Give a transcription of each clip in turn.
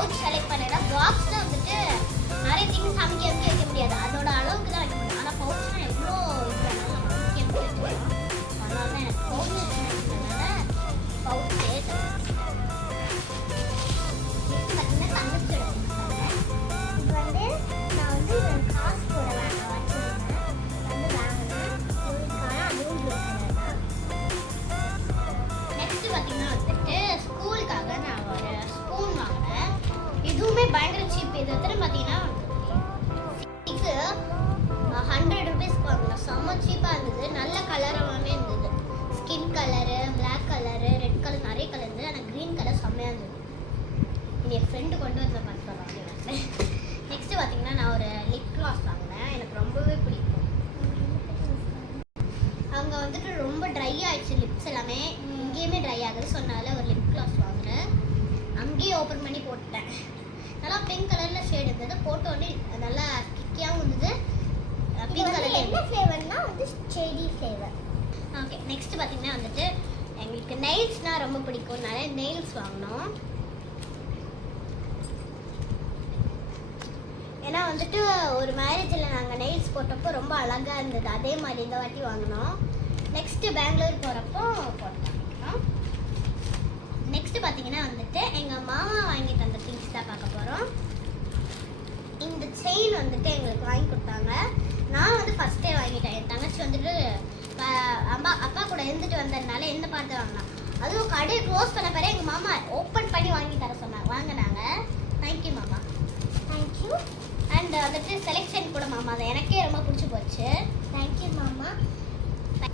Pouch select பண்ணேன்னா பாக்ஸ்ல வந்துட்டு நிறைய திங்ஸ் அமைக்க வைக்க முடியாது, அதோட அளவுக்கு தான் வைக்க முடியும். ஆனால் பவுச்னா எவ்வளோ இது வேணாலும் நம்ம அமைக்க வச்சுக்கலாம். அதனால தான் எனக்கு பவுச் செலக்ட் பவுச்சே பார்த்தீங்கன்னா தங்கச்சி இது வந்து நான் வந்து காசு போட வேண்டாம் வச்சுருந்தேன் வந்து வாங்கினேன் ஸ்கூலுக்கான அதுவும் ப்ளூ கலர் தான். நெக்ஸ்ட் பார்த்தீங்கன்னா வந்துட்டு ஸ்கூலுக்காக நான் ஒரு ஸ்பூன் வாங்கினேன். இதுவுமே பயங்கர சீப். இது எத்தனை பார்த்தீங்கன்னா இதுக்கு 100 ருபீஸ்க்கு வாங்கினேன். செம்ம சீப்பாக இருந்தது, நல்ல கலராகவே இருந்தது. Skin colour, black colour, red colour, நிறைய கலர் இருந்தது. ஆனால் க்ரீன் கலர் செம்மையாக இருந்தது. இது என் ஃப்ரெண்டு கொண்டு வந்த பார்த்து சொல்கிறாங்க. நெக்ஸ்ட்டு பார்த்தீங்கன்னா நான் ஒரு லிப் கிளாஸ் வாங்கினேன். எனக்கு ரொம்பவே பிடிக்கும். அவங்க வந்துட்டு ரொம்ப ட்ரை ஆகிடுச்சு லிப்ஸ் எல்லாமே, இங்கேயுமே ட்ரை ஆகுது. சொன்னால ஒரு லிப் கிளாஸ் வாங்கினேன். அங்கேயே ஓப்பன் பண்ணி போட்டுட்டேன். நல்லா பிங்க் கலரில் ஷேட் இருந்தது. போட்டோடனே நல்லா ஸ்டிக்கியாகவும் இருந்தது. பிங்க் கலர் என்ன ஃப்ளேவர்னா வந்து செரி ஃப்ளேவர். ஓகே, நெக்ஸ்ட் பார்த்தீங்கன்னா வந்துட்டு எங்களுக்கு நெயில்ஸ்னால் ரொம்ப பிடிக்கும். நிறைய நெயில்ஸ் வாங்கினோம். ஏன்னா வந்துட்டு ஒரு மேரேஜில் நாங்கள் நெயில்ஸ் போட்டப்போ ரொம்ப அழகாக இருந்தது. அதே மாதிரி இந்த வாட்டி வாங்கினோம். நெக்ஸ்ட்டு பெங்களூர் போகிறப்போ போட்டோம். நெக்ஸ்ட்டு பார்த்தீங்கன்னா வந்துட்டு எங்கள் மாமா வாங்கி தந்த திங்ஸ் தான் பார்க்க போகிறோம். இந்த செயின் வந்துட்டு எங்களுக்கு வாங்கி கொடுத்தாங்க. நான் வந்து ஃபஸ்ட்டே வாங்கிட்டேன். என் தங்கச்சி வந்துட்டு அப்பா கூட இருந்துட்டு வந்ததுனால என்ன பார்த்து வாங்கினா, அதுவும் கடையை க்ளோஸ் பண்ண பிறகு எங்கள் மாமா ஓப்பன் பண்ணி வாங்கி தர சொன்னாங்க. வாங்கினாங்க. தேங்க்யூ மாமா. தேங்க்யூ. அண்ட் வந்துட்டு செலெக்ஷன் கூட மாமா அதை எனக்கே ரொம்ப பிடிச்சி போச்சு. தேங்க்யூ மாமா.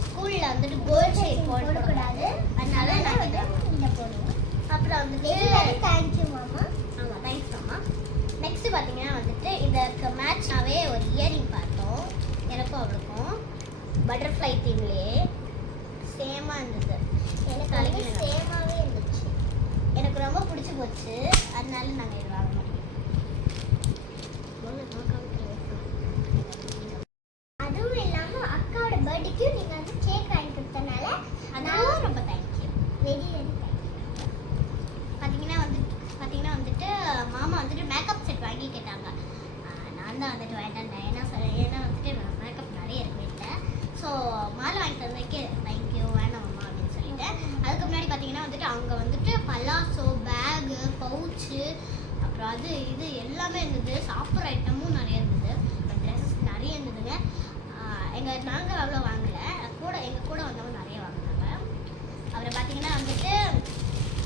ஸ்கூலில் வந்துட்டு கோல்ட் செயின் போடக்கூடாது, அதனால நான் இதை போடுவோம். அப்புறம் வந்துட்டு தேங்க்யூ மாமா. ஆமாம், தேங்க்ஸ் மாமா. நெக்ஸ்ட்டு பார்த்தீங்கன்னா வந்துட்டு இதற்கு மேட்ச்னாவே ஒரு இயரிங் பார்த்தோம். எனக்கும் அவளுக்கும் பட்டர்ஃப்ளை தீம்லேயே சேமாக இருந்தது. எனக்கு தலைக்கு சேமாகவே இருந்துச்சு. எனக்கு ரொம்ப பிடிச்சி போச்சு, அதனால நாங்கள் இது வாங்கினோம். அதுவும் இல்லாமல் அக்காவோட பர்த்டேக்கு நீங்கள் வந்து கேக் வாங்கி கொடுத்தனால அதனால ரொம்ப தேங்க்யூ. Very very thank you. பார்த்தீங்கன்னா வந்துட்டு மாமா வந்துட்டு மேக்கப் செட் வாங்கி கேட்டாங்க. நான் தான் வந்துட்டு வேண்டாம். ஏன்னா வந்துட்டு மேக்கப் நிறைய இருக்கு வீட்டில். ஸோ மாலை வாங்கி தந்ததுக்கே தேங்க்யூ, வேண்டாம் மாமா அப்படின்னு சொல்லிட்டேன். அதுக்கு முன்னாடி பார்த்தீங்கன்னா வந்துட்டு அங்கே வந்துட்டு பலாசோ, பேகு, பவுச்சு, அப்புறம் அது இது எல்லாமே இருந்தது. சாப்பிட்ற ஐட்டமும் நிறைய இருந்தது. அப்புறம் ட்ரெஸ்ஸஸ் நிறைய இருந்ததுங்க. நாங்கள் அவ்வளோ வாங்கலை, எங்கள் கூட வந்தவங்க நிறைய வாங்கினாங்க. அப்புறம் பார்த்தீங்கன்னா வந்துட்டு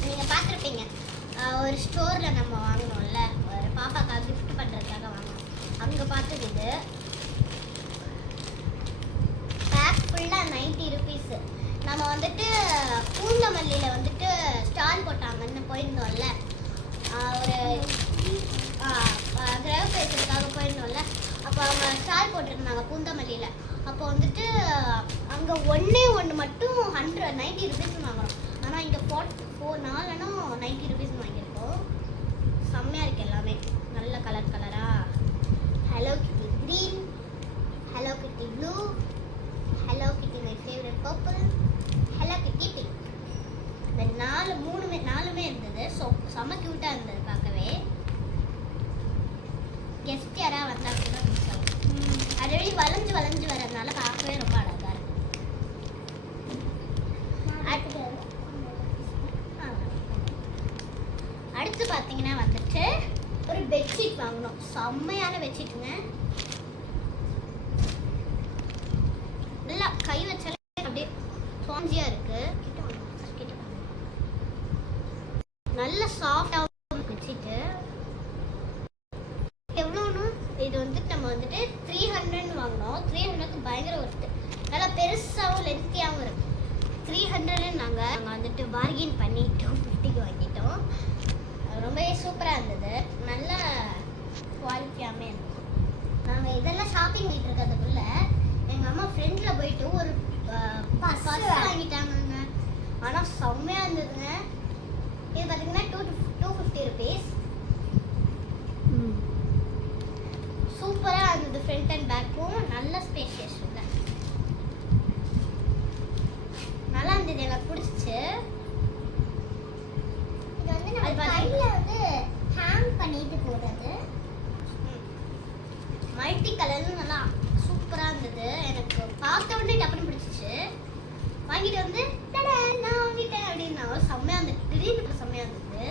நீங்கள் பார்த்துருப்பீங்க ஒரு ஸ்டோரில் நம்ம வாங்கினோம்ல, ஒரு பாப்பாக்காக கிஃப்ட் பண்ணுறதுக்காக வாங்கினோம். அங்கே பார்த்தது இது பேக் ஃபுல்லாக 90 ருபீஸு. நம்ம வந்துட்டு பூந்தமல்லியில் வந்துட்டு ஸ்டால் போட்டாங்கன்னு போயிருந்தோம்ல, ஒரு கிரகப்பிரவேசத்துக்காக போயிருந்தோம்ல, அப்போ அவங்க ஸ்டால் போட்டிருந்தாங்க பூந்தமல்லியில். அப்போ வந்துட்டு அங்கே ஒன்று மட்டும் 90 ருபீஸ் வாங்குறோம். ஆனால் இங்கே 4 90 ருபீஸ் வாங்கியிருக்கோம். செம்மையாக இருக்குது எல்லாமே, நல்ல கலர் கலராக. ஹலோ கிட்டி க்ரீன், ஹலோ கிட்டி ப்ளூ, ஹலோ கிட்டி மை ஃபேவரட் பர்பிள், ஹலோ கிட்டி பிங்க். இந்த நாலுமே இருந்தது. ஸோ செம்ம க்யூட்டாக இருந்தது பார்க்கவே. கெஸ்ட் யாராவது வந்தால் கூட அது வளைஞ்சு வரதுனால பார்க்கவே ரொம்ப அழகாக இருக்கும். அடுத்து பார்த்தீங்கன்னா வந்துட்டு ஒரு பெட்ஷீட் வாங்கினோம். செம்மையான பெட்ஷீட்டுங்க. நல்லா கை வச்சாலே அப்படியே ஸ்பாஞ்சியாக இருக்குது. நல்ல சாஃப்டாக பெட்ஷீட்டு. எவ்வளோன்னு இது வந்துட்டு நம்ம வந்துட்டு 300 வாங்கினோம். 300க்கு பயங்கர ஒர்த்து. நல்லா பெருசாகவும் லென்த்தியாகவும் இருக்குது. 300 நாங்கள் வந்துட்டு பார்கின் பண்ணி 250க்கு வாங்கிட்டோம். ரொம்பவே சூப்பராக இருந்தது, நல்ல குவாலிட்டியாகவே இருந்தது. நாங்கள் இதெல்லாம் ஷாப்பிங் போயிட்டு இருக்கிறதுக்குள்ள எங்கள் அம்மா ஃப்ரெண்டில் போயிட்டு ஒரு பர்ஸ் வாங்கிட்டாங்க. ஆனால் செம்மையாக இருந்ததுங்க. இது பார்த்தீங்கன்னா 250 ருபீஸ். சூப்பராக இருந்தது. ஃப்ரண்ட் அண்ட் பேக்கும் நல்ல ஸ்பேஷியஸ் இல்லை, நல்லா இருந்தது, எனக்கு பிடிச்சிச்சு. இது வந்து நம்ம கையில் வந்து ஹேங் பண்ணிட்டு போறது. மல்டி கலர்னு நல்லா சூப்பரா இருந்தது. எனக்கு பார்த்த உடனே டப்புனு பிடிச்சிச்சு. வாங்கிட்டு வந்து டடா நான் வாங்கிட்டேன் அப்படின்னா செம்மையா இருந்தது. திடீர்னு செம்மையா இருந்தது.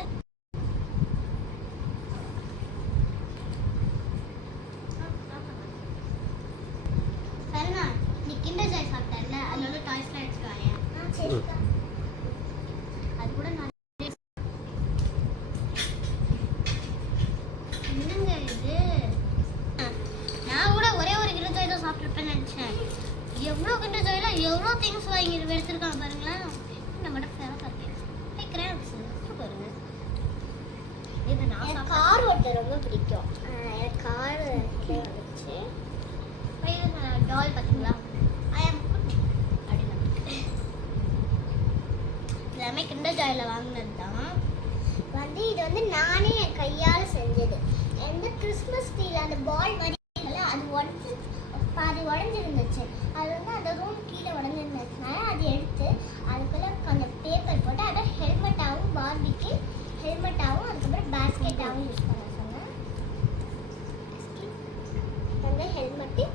சரிண்ணா நீ கிண்டர் ஜாய் சாப்பிட்டல, அதில் உள்ள டாய்ஸ்லாம் எடுத்துக்காயா? சரிக்கா. அது கூட நான் என்னங்க இது, நான் கூட ஒரே ஒரு கிண்டர் ஜாய் தான் சாப்பிட்டுருப்பேன்னு நினச்சேன். எவ்வளோ கிண்டர் ஜாயில் எவ்வளோ திங்ஸ் வாங்கி எடுத்துருக்காங்க பாருங்களேன். நம்மகிட்ட ஃபேவரட் இருக்கு கிராம்ஸ் பாருங்க. இது நான் கார் ஓட்ட ரொம்ப பிடிக்கும். எனக்கு கார் வந்துச்சு. டால் பார்த்தீங்களா? ஐ ஆம் அப்படின்னு எல்லாமே கிண்டர் ஜாயில் வாங்கினது தான். வந்து இது வந்து நானே என் கையால் செஞ்சது. எந்த கிறிஸ்மஸ் ட்ரீல அந்த பால் மாதிரி அது உடஞ்சி பாதி உடஞ்சிருந்துச்சு. அது வந்து அந்த ரூம் கீழே உடஞ்சிருந்துச்சுனால அது எடுத்து அதுக்குள்ளே கொஞ்சம் பேப்பர் போட்டு அதை ஹெல்மெட்டாகவும் பார்பிக்கு ஹெல்மெட்டாகவும் அதுக்கப்புறம் பேஸ்கெட்டாகவும் யூஸ் பண்ண சொன்னேன். அந்த ஹெல்மெட்டு